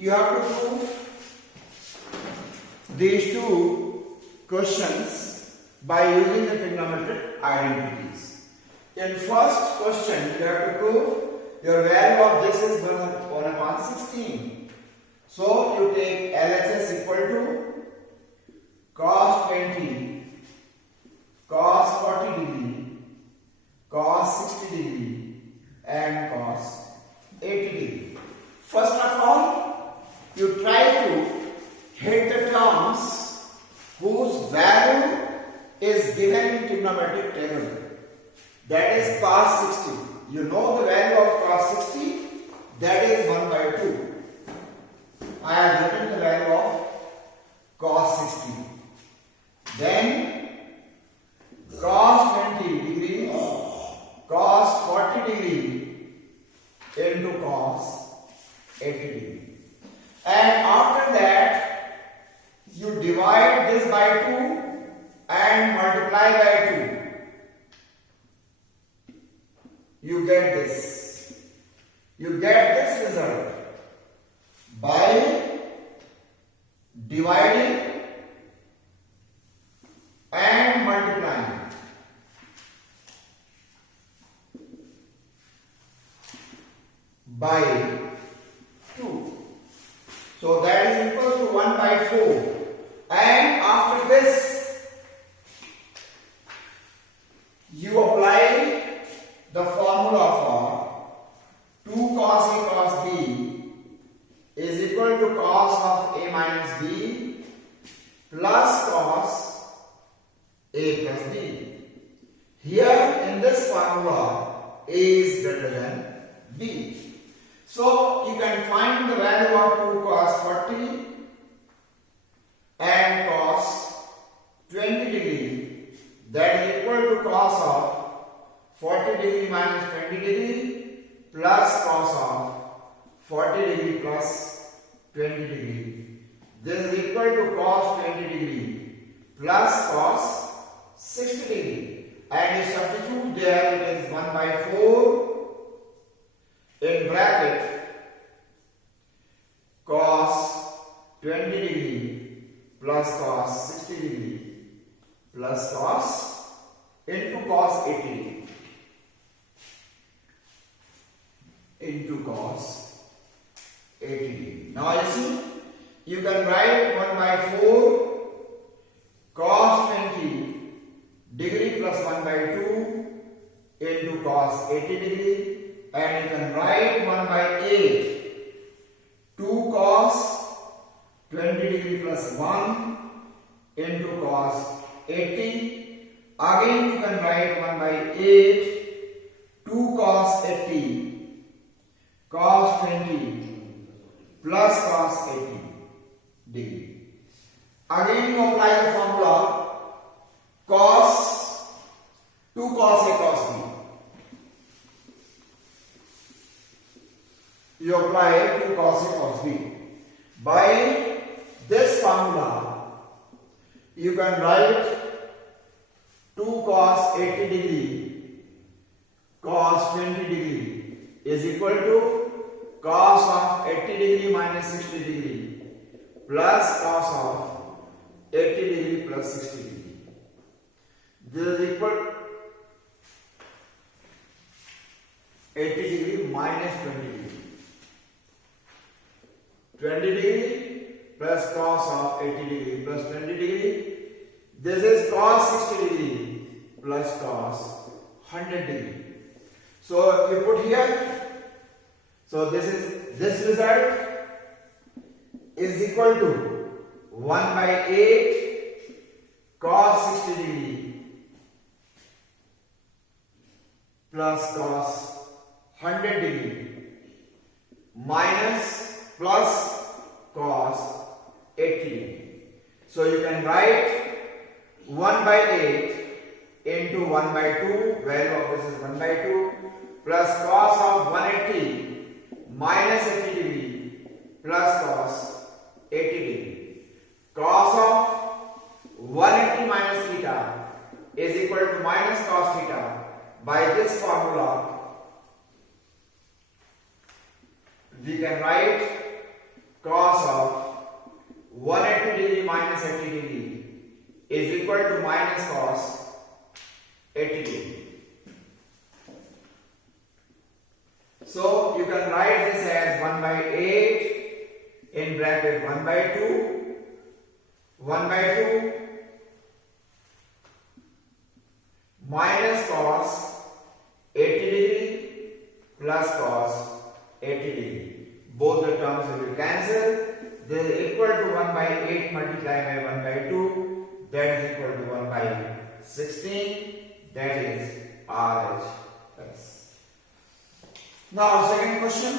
you have to prove these two questions by using the trigonometric identities. In first question, you have to prove your value of this is 1/16. So you take LHS equal to cos 20, cos 40 degree, cos 60 degree and cos 80 degree. First of all, you try to hit the terms whose value is given in trigonometric table. That is cos 60. You know the value of cos 60, that is 1/2. I have written the value of cos 60. Then cos 20 degree, cos 40 degree into cos 80 degree. And after that, you divide this by 2 and multiply by 2. You get this. You get this result by dividing and multiplying. By 2. So that is equal to 1/4. And after this, you apply the formula for 2 cos A cos B is equal to cos of A minus B plus cos A plus B. Here in this formula, A is greater than B. So you can find the value of 2 cos 40 and cos 20 degree, that is equal to cos of 40 degree minus 20 degree plus cos of 40 degree plus 20 degree. This is equal to cos 20 degree plus cos 60 degree. And you substitute there, it is 1/4 in bracket cos 20 degree plus cos 60 degree plus cos into cos 80 degree into cos 80 degree. Now you see, you can write 1/4 cos 20 degree plus 1/2 into cos 80 degree, and you can write 1/8 2 cos 20 degree plus 1 into cos 80. Again you can write 1/8 2 cos 80 cos 20 plus cos 80 degree. Again you apply the formula cos 2 cos A cos B. You apply 2 cos A cos B. By this formula, you can write 2 cos 80 degree cos 20 degree is equal to cos of 80 degree minus 60 degree plus cos of 80 degree plus 60 degree. This is equal 80 degree minus 20 degree. 20 degree plus cos of 80 degree plus 20 degree. This is cos 60 degree plus cos 100 degree. So you put here. So this result is equal to 1/8 cos 60 degree plus cos 100 degree minus plus cos 80 degree. So you can write 1/8 into 1/2, value of this is 1/2 plus cos of 180 minus 80 degree plus cos 80 degree. Cos of 180 minus theta is equal to minus cos theta. By this formula, we can write cos of 180 degree minus 80 degree is equal to minus cos 80 degree. So you can write this as 1 by 8 in bracket 1 by 2, 1 by 2 minus cos 80 degree plus cos 80 degree. Both the terms will be cancelled. This is equal to 1 by 8 multiplied by 1 by 2. That is equal to 1 by 16. That is RHS. Now second question.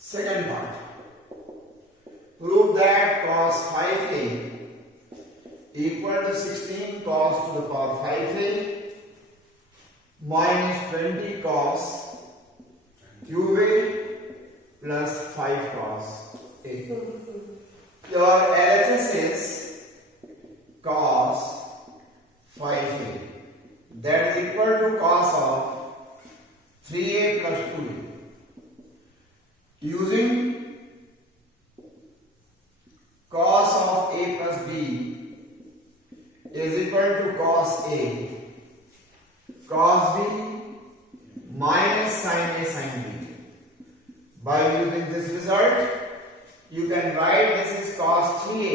Second part. Prove that cos 5a equal to 16 cos to the power 5a minus 20 cos cube a plus 5 cos a. Your LHS is cos 5a. That is equal to cos of 3a plus 2a. Using cos of a plus b is equal to cos a, cos b minus sin a sin b. By using this result, you can write this is cos 3a,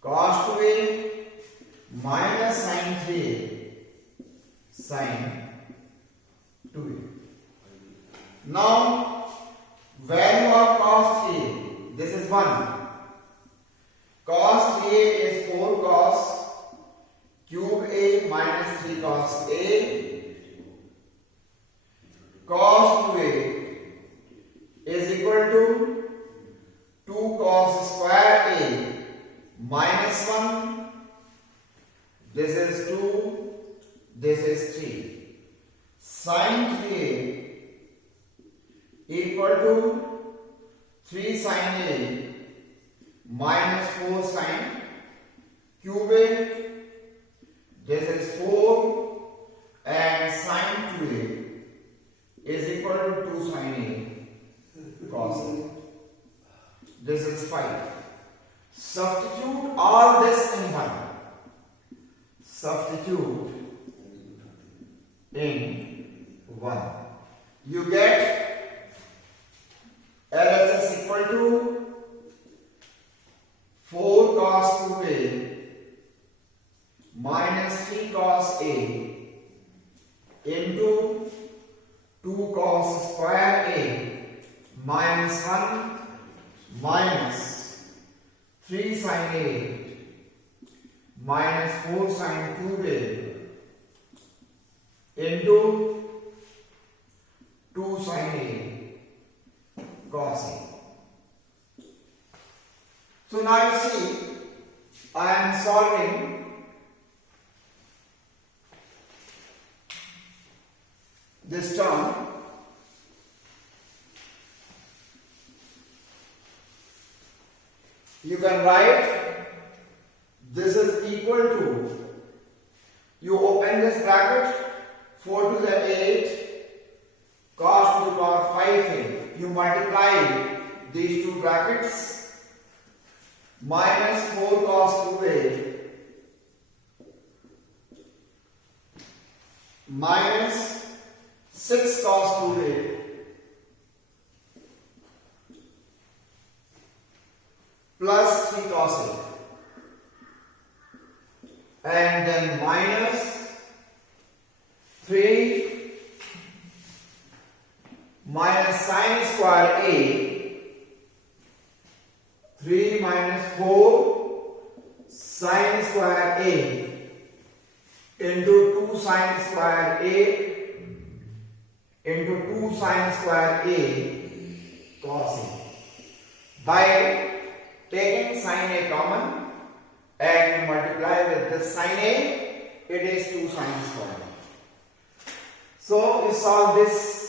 cos 2a minus sin 3a, sin 2a. Now, value of cos 3a, this is 1. Cos 3a is 4 cos cube a minus 3 cos a. Cos 2a is equal to 2 cos square a minus 1. This is 2, this is 3. Sin 3a equal to 3 sin a minus 4 sin cube a. This is 4 and sin 2a is equal to 2 sin a cos a. This is 5. Substitute all this in 1. Substitute in 1. You get LHS equal to 4 cos cube a minus 3 cos a into 2 cos square a minus 1 minus 3 sin a minus 4 sin cube a into 2 sin a cos a. So now you see, I am solving this term. You can write this is equal to, you open this bracket, 4 to the 8 cos to the power 5a. You multiply these two brackets, minus 4 cos cube a minus 6 cos cube a plus 3 cos a, and then minus 3 minus sine square A, 3 minus 4 sine square A into 2 sine square A into 2 sine square A cos A. By taking sine A common and multiply with the sine A, it is 2 sine square A. So we solve this.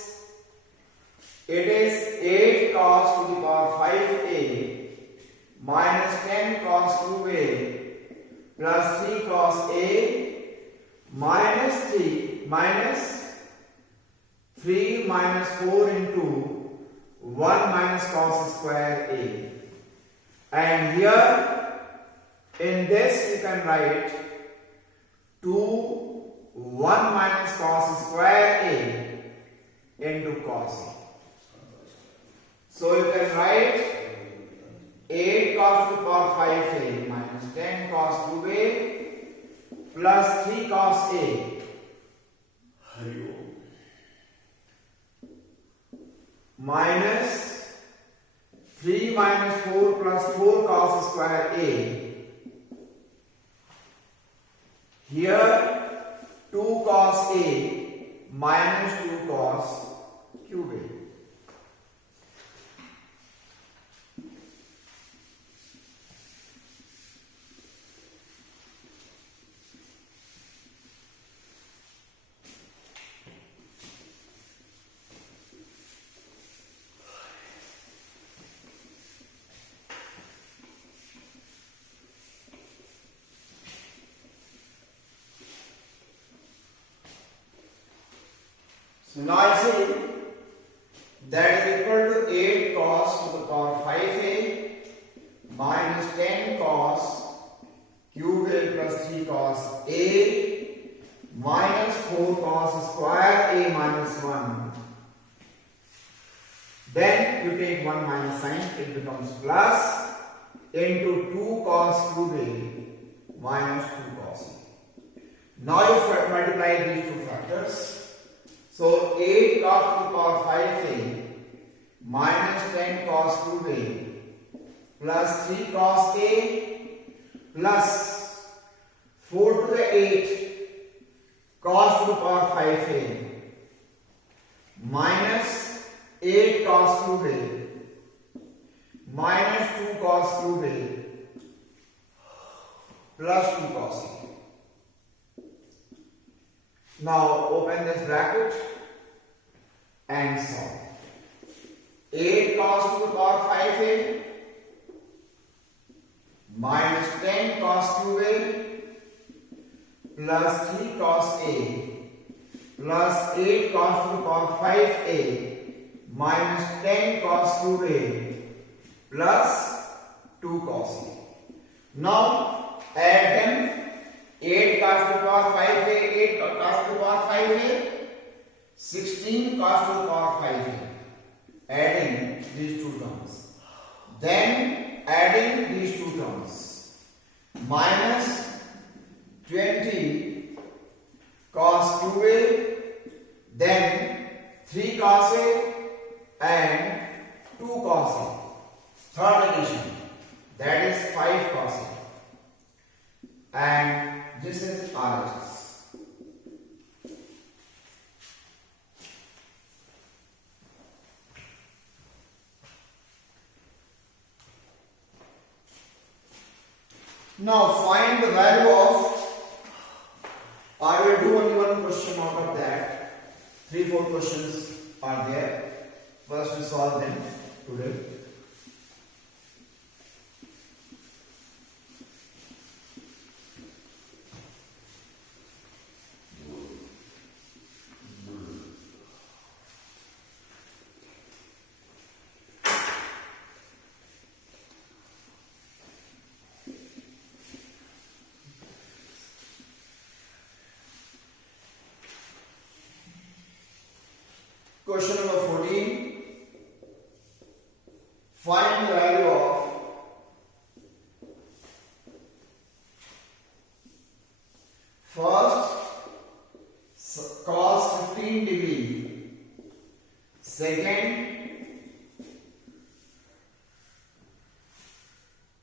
It is 8 cos to the power 5A minus 10 cos 2A plus 3 cos A minus 3 minus 4 into 1 minus cos square A. And here in this you can write 2 1 minus cos square A into cos A. So you can write 8 cos to the power 5A minus 10 cos 2A plus 3 cos A minus 3 minus 4 plus 4 cos square A. Here 2 cos A minus 2 cos cube A. So now I see that is equal to 8 cos to the power 5A minus 10 cos cube A plus 3 cos A minus 4 cos square A minus 1. Then you take 1 minus sign, it becomes plus into 2 cos cube A minus 2 cos A. Now you multiply these two factors. So 8 cos to the power 5A minus 10 cos cube A plus 3 cos A plus 4 to the 8 cos to the power 5A minus 8 cos cube A minus 2 cos cube A plus 2 cos A. Now open this bracket and solve. 8 cos to the power 5A minus 10 cos cube A plus 3 cos A plus 8 cos to the power 5A minus 10 cos cube A plus 2 cos A. Now add them. 8 cos to the power 5A, 8 cos to the power 5A, 16 cos to the power 5A. Adding these two terms. Then adding these two terms. Minus 20 cos cube A, then 3 cos A and 2 cos A. Third addition, that is 5 cos A. And this is RHS. Now find the value of, I will do only one question out of that. 3-4 questions are there. First we solve them today. Question number 14. Find the value of first cos 15 degree Second,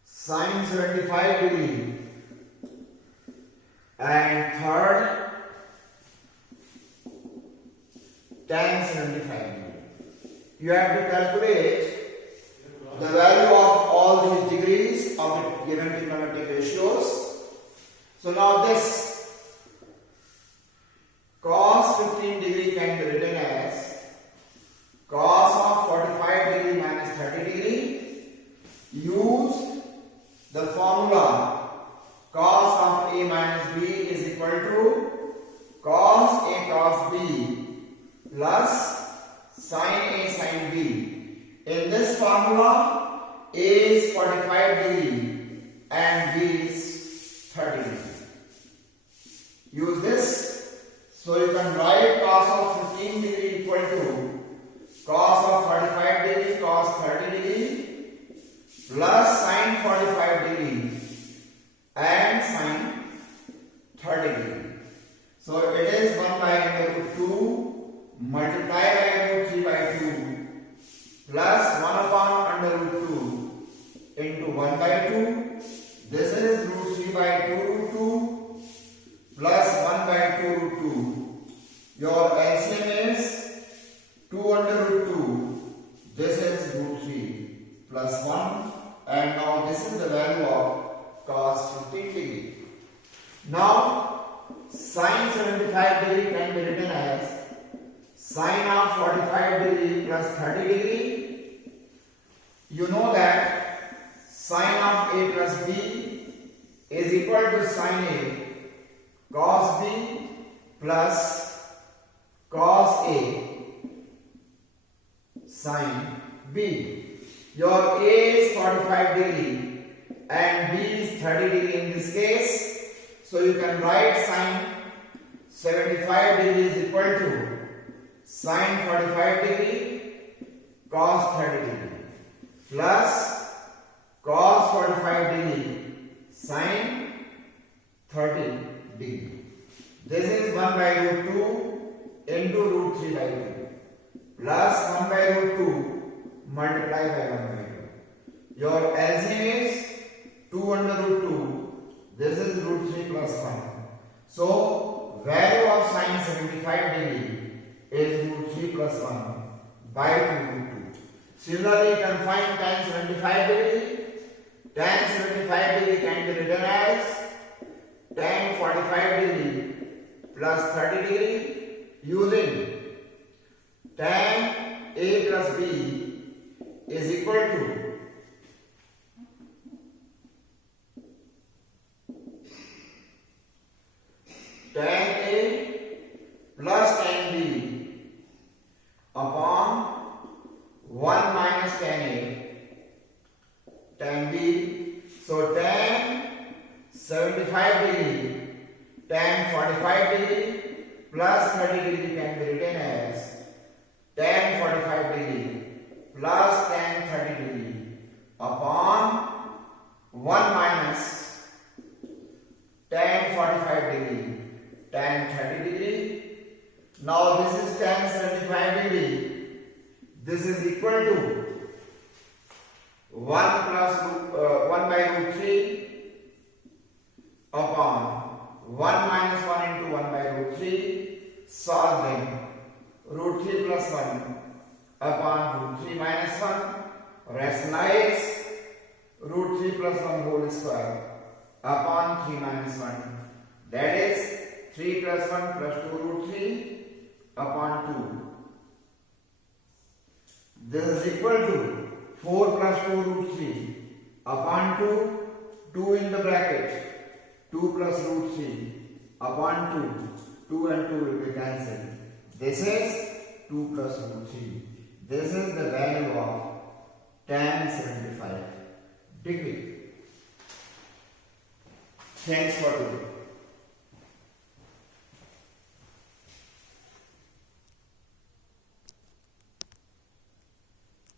sin 75 degree. And third, tan 75 degree. You have to calculate the value of all these degrees of the given trigonometric ratios. So now this cos 15 degree can be written as cos of 45 degree minus 30 degree. Use the formula cos of a minus b is equal to cos a cos b plus sin a sin b. In this formula, a is 45 degree and b is 30 degree. Use this, so you can write cos of 15 degree equal to cos of 45 degree cos 30 degree plus sin 45 degree and sin 30 degree. So it is 1 by under root 2 multiplied by root 3 by 2 plus 1 upon under root 2 into 1 by 2. This is root 3 by 2 root 2 plus 1 by 2 root 2. Your LCM is 2 under root 2. This is root 3 plus 1. And now this is the value of cos 15 degree. Now sin 75 degree can be written as sin of 45 degree plus 30 degree. You know that sin of a plus b is equal to sin a cos b plus cos a sin b. Your a is 45 degree and b is 30 degree in this case. So you can write sin 75 degree is equal to sin 45 degree cos 30 degree plus cos 45 degree sin 30 degree. This is 1 by root 2 into root 3 by 2 plus 1 by root 2 multiplied by 1 by 2. Your LCM is 2 under root 2. This is root 3 plus 1. So value of sin 75 degree is root 3 plus 1 by 2 root 2. Similarly, you can find tan 75 degree. Tan 75 degree can be written as tan 45 degree plus 30 degree using tan a plus b is equal to tan a plus tan b upon 1 minus tan a tan b. So tan 75 degree tan 45 degree plus 30 degree can be written as tan 45 degree plus tan 30 degree upon 1 minus tan 45 degree tan 30 degree. Now this is tan 75 degree. This is equal to 1 plus 1 by root 3 upon 1 minus 1 into 1 by root 3. Solve them. Root 3 plus 1 upon root 3 minus 1. Rationalize root 3 plus 1 whole square upon 3 minus 1. That is 3 plus 1 plus 2 root 3 upon 2. This is equal to 4 plus 2 root 3 upon 2. 2 in the bracket. 2 plus root 3 upon 2. 2 and 2 will be cancelled. This is 2 plus root 3. This is the value of tan 75 degree. Thanks for today.